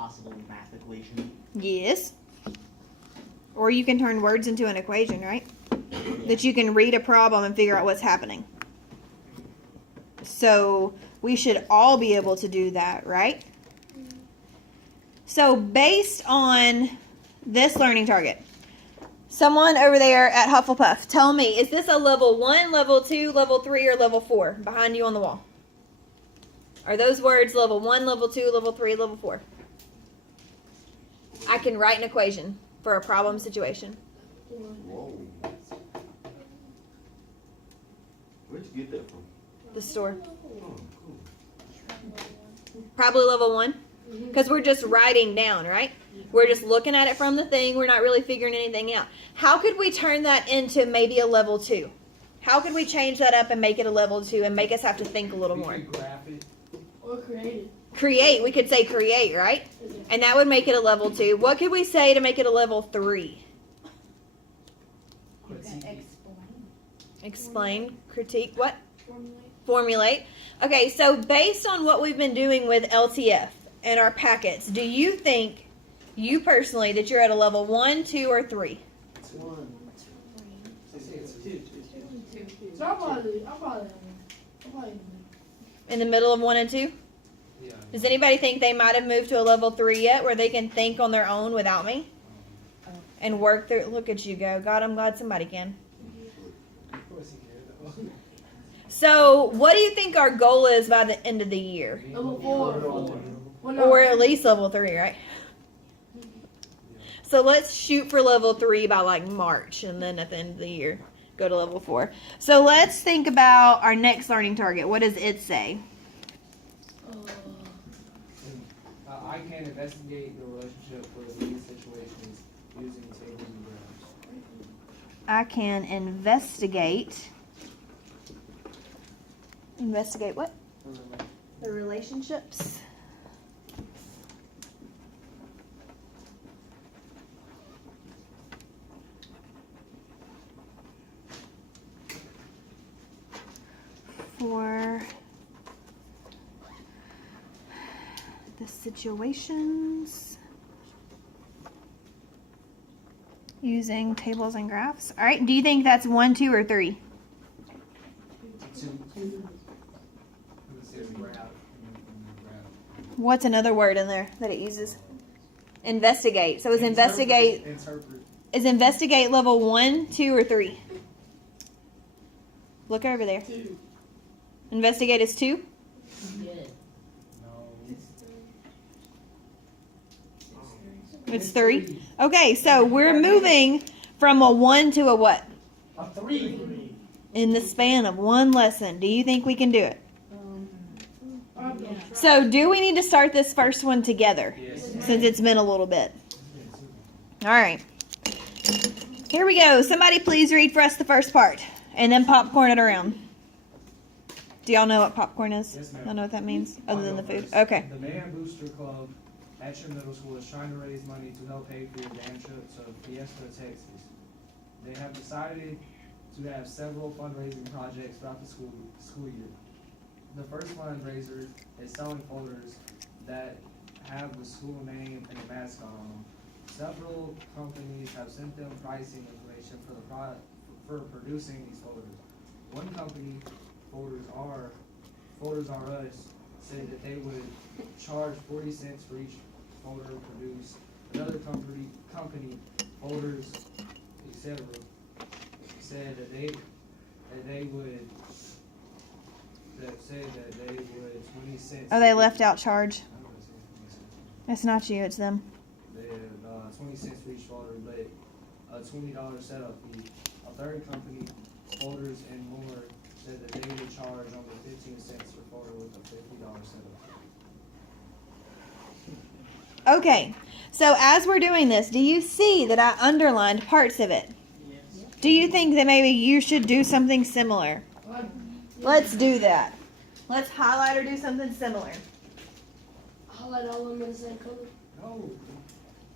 possible math equation. Yes. Or you can turn words into an equation, right? That you can read a problem and figure out what's happening. So we should all be able to do that, right? So based on this learning target, someone over there at Hufflepuff, tell me, is this a level 1, level 2, level 3, or level 4 behind you on the wall? Are those words level 1, level 2, level 3, level 4? I can write an equation for a problem situation. Whoa. Where'd you get that from? The store. Oh, cool. Probably level 1. Because we're just writing down, right? We're just looking at it from the thing. We're not really figuring anything out. How could we turn that into maybe a level 2? How could we change that up and make it a level 2 and make us have to think a little more? Graph it. Or create it. Create. We could say create, right? And that would make it a level 2. What could we say to make it a level 3? Explain. Critique. What? Formulate. Okay, so based on what we've been doing with LTF and our packets, do you think, you personally, that you're at a level 1, 2, or 3? It's 1. I say it's 2. So I'm probably In the middle of 1 and 2? Yeah. Does anybody think they might have moved to a level 3 yet where they can think on their own without me? And work through. Look at you go. God, I'm glad somebody can. Of course you can. So, what do you think our goal is by the end of the year? level 4. Or at least level 3, right? So let's shoot for level 3 by like March, and then at the end of the year, go to level 4. So let's think about our next learning target. What does it say? I can investigate the relationship for the leading situations using tables and graphs. I can investigate. Investigate what? The relationships. For the situations using tables and graphs. All right. Do you think that's 1, 2, or 3? 2. It says graph. What's another word in there that it uses? Investigate. So is investigate Interpret. is investigate level 1, 2, or 3? Look over there. 2. Investigate is 2? No. It's 3. Okay, so we're moving from a 1 to a what? A 3. In the span of one lesson. Do you think we can do it? Probably. So do we need to start this first one together? Yes. Since it's been a little bit. All right. Here we go. Somebody please read for us the first part. And then popcorn it around. Do y'all know what popcorn is? Yes, ma'am. I don't know what that means, I'll other than go the food. first. Okay. The Man Booster Club at your middle school is trying to raise money to help pay for your band trip to Fiesta, Texas. They have decided to have several fundraising projects throughout the school year. The first fundraiser is selling folders that have the school name and the mascot on them. Several companies have sent them pricing information for the product for producing these folders. One company, Folders R Us, said that they would charge 40 cents for each folder produced. Another company, Folders, etc., said that they would 20 cents. Oh, they left out charge. It's not you, it's them. They had 20 cents for each folder, but a $20 setup fee. A third company, Folders and More, said that they would charge only 15 cents per folder with a $50 setup fee. Okay. So as we're doing this, do you see that I underlined parts of it? Yes. Do you think that maybe you should do something similar? Let's do that. Let's highlight or do something similar. Highlight all of them in the same color. No.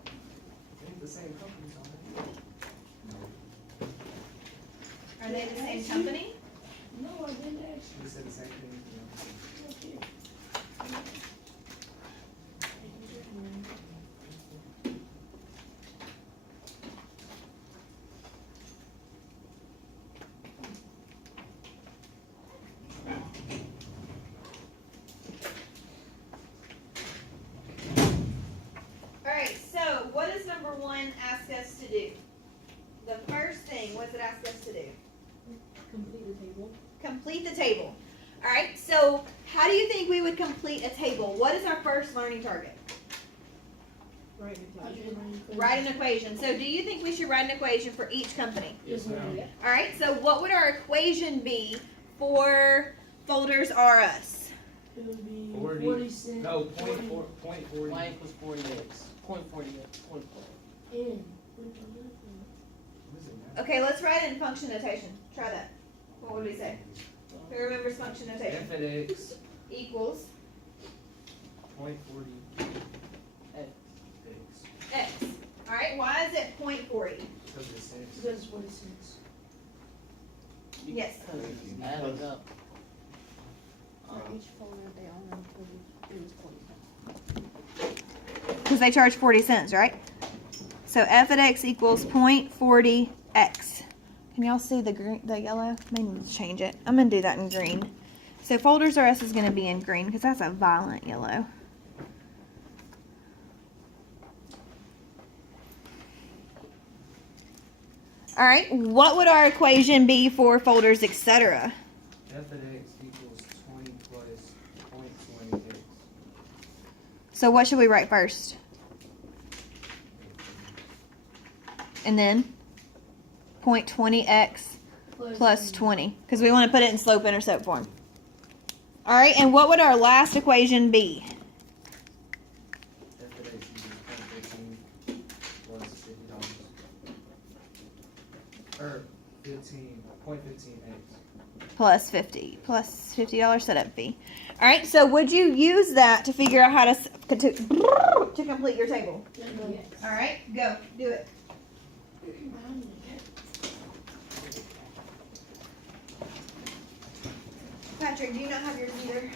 They ain't the same companies on it. Are they the same company? No, I didn't actually. They said the same thing. Look here. one ask us to do? The first thing, what's it ask us to do? Complete the table. Complete the table. All right, so how do you think we would complete a table? What is our first learning target? Right. Write an equation. So do you think we should write an equation for each company? Yes, ma'am. All right, so what would our equation be for Folders R Us? It would be 40. 40 cents. No, point 40. Y equals 40x. Point 40x. Point 40. In. What is it, man? Okay, let's write it in function notation. Try that. What would we say? Who remembers function notation? F at x, Equals point 40 X. x. All right, why is it 0.40? Because it's 6. Because it's 40 cents. Yes. Because it's added up. Each folder they own it was 40. Because they charge 40 cents, right? So f at x equals 0.40x. Can y'all see the green, the yellow? May need to change it. I'm gonna do that in green. So Folders R Us is gonna be in green because that's a violent yellow. All right, what would our equation be for Folders, etc.? F at x equals 20 plus 0.20x. So what should we write first? And then 0.20x plus 20, because we want to put it in slope-intercept form. All right, and what would our last equation be? F at x equals 0.15 plus $50. Or 0.15x. Plus $50 setup fee. All right, so would you use that to figure out how to complete your table? All right, go do it. Patrick, do you not have yours either?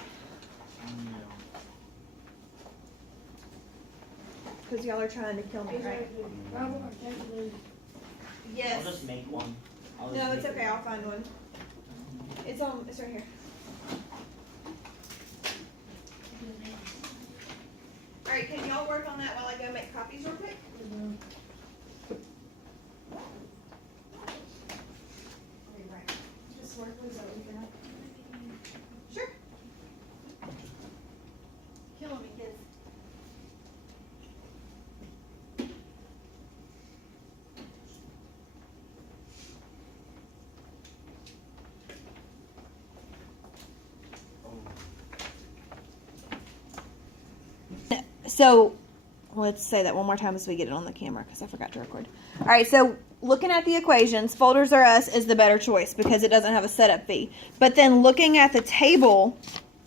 Because y'all are trying to kill me, right? Yes. I'll just make one. No, it's okay. I'll find one. It's right here. All right, can y'all work on that while I go make copies real quick? Just work with that we can have. Sure. Killing me, kids. So, let's say that one more time as we get it on the camera because I forgot to record. All right, so looking at the equations, Folders R Us is the better choice because it doesn't have a setup fee. But then looking at the table,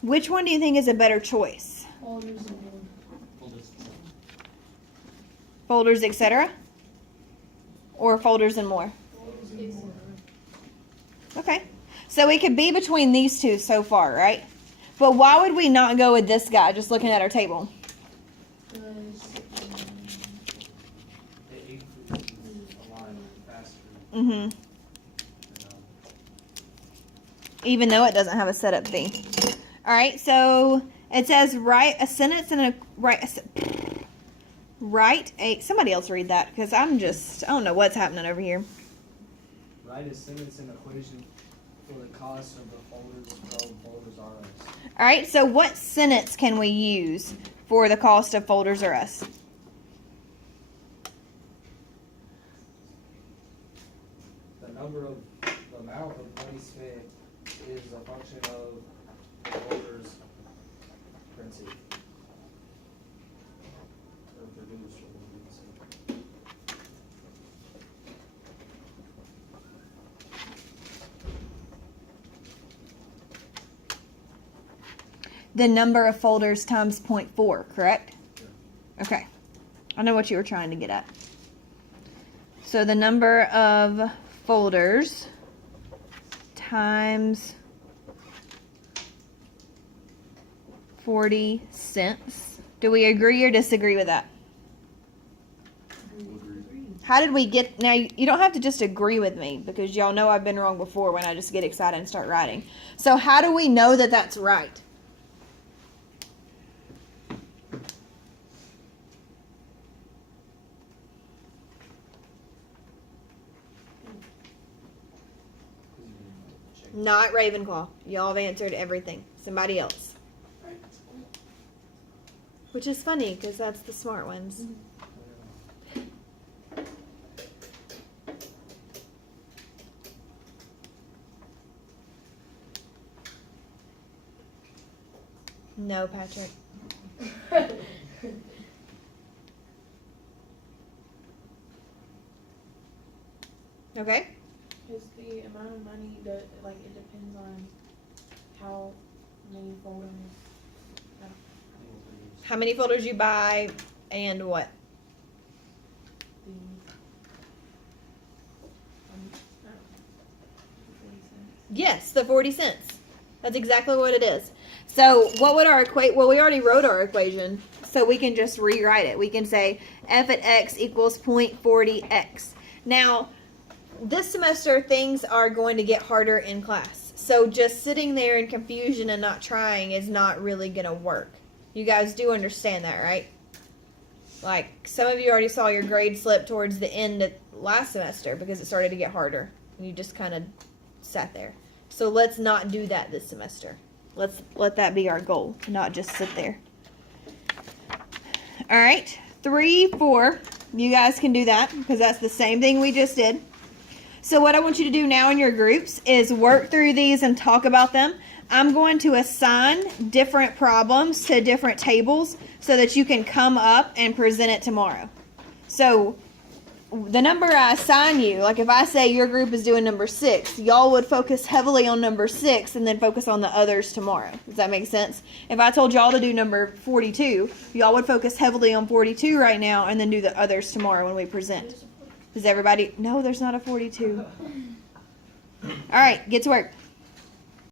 which one do you think is a better choice? Folders and more. Folders, etc.? Or Folders and more? Folders and more. Okay. So we could be between these two so far, right? But why would we not go with this guy just looking at our table? It increases a lot faster Mm-hmm. than, Even though it doesn't have a setup fee. All right, so it says write a sentence and somebody else read that because I don't know what's happening over here. write a sentence and equation for the cost of the folders from Folders R Us. All right, so what sentence can we use for the cost of Folders R Us? The amount of money spent is a function of folders printed. Or produced, or whatever you say. The number of folders times 0.4, correct? Yeah. Okay. I know what you were trying to get at. So the number of folders times 40 cents. Do we agree or disagree with that? How did we get, now you don't have to just agree with me because y'all know I've been wrong before when I just get excited and start writing. So how do we know that that's right? Not Ravenclaw. Y'all have answered everything. Somebody else. Which is funny because that's the smart ones. No, Patrick. Okay. Is the amount of money that, like, it depends on how many folders? How many folders you buy and what? The, I don't know, 40 cents. Yes, the 40 cents. That's exactly what it is. So what would our well, we already wrote our equation, so we can just rewrite it. We can say f at x equals 0.40x. Now, this semester things are going to get harder in class. So just sitting there in confusion and not trying is not really going to work. You guys do understand that, right? Like, some of you already saw your grade slip towards the end of last semester because it started to get harder. And you just kind of sat there. So let's not do that this semester. Let's let that be our goal, not just sit there. All right, 3, 4. You guys can do that because that's the same thing we just did. So what I want you to do now in your groups is work through these and talk about them. I'm going to assign different problems to different tables so that you can come up and present it tomorrow. So the number I assign you, like if I say your group is doing number 6, y'all would focus heavily on number 6 and then focus on the others tomorrow. Does that make sense? If I told y'all to do number 42, y'all would focus heavily on 42 right now and then do the others tomorrow when we present. Does everybody? No, there's not a 42. All right, get to work.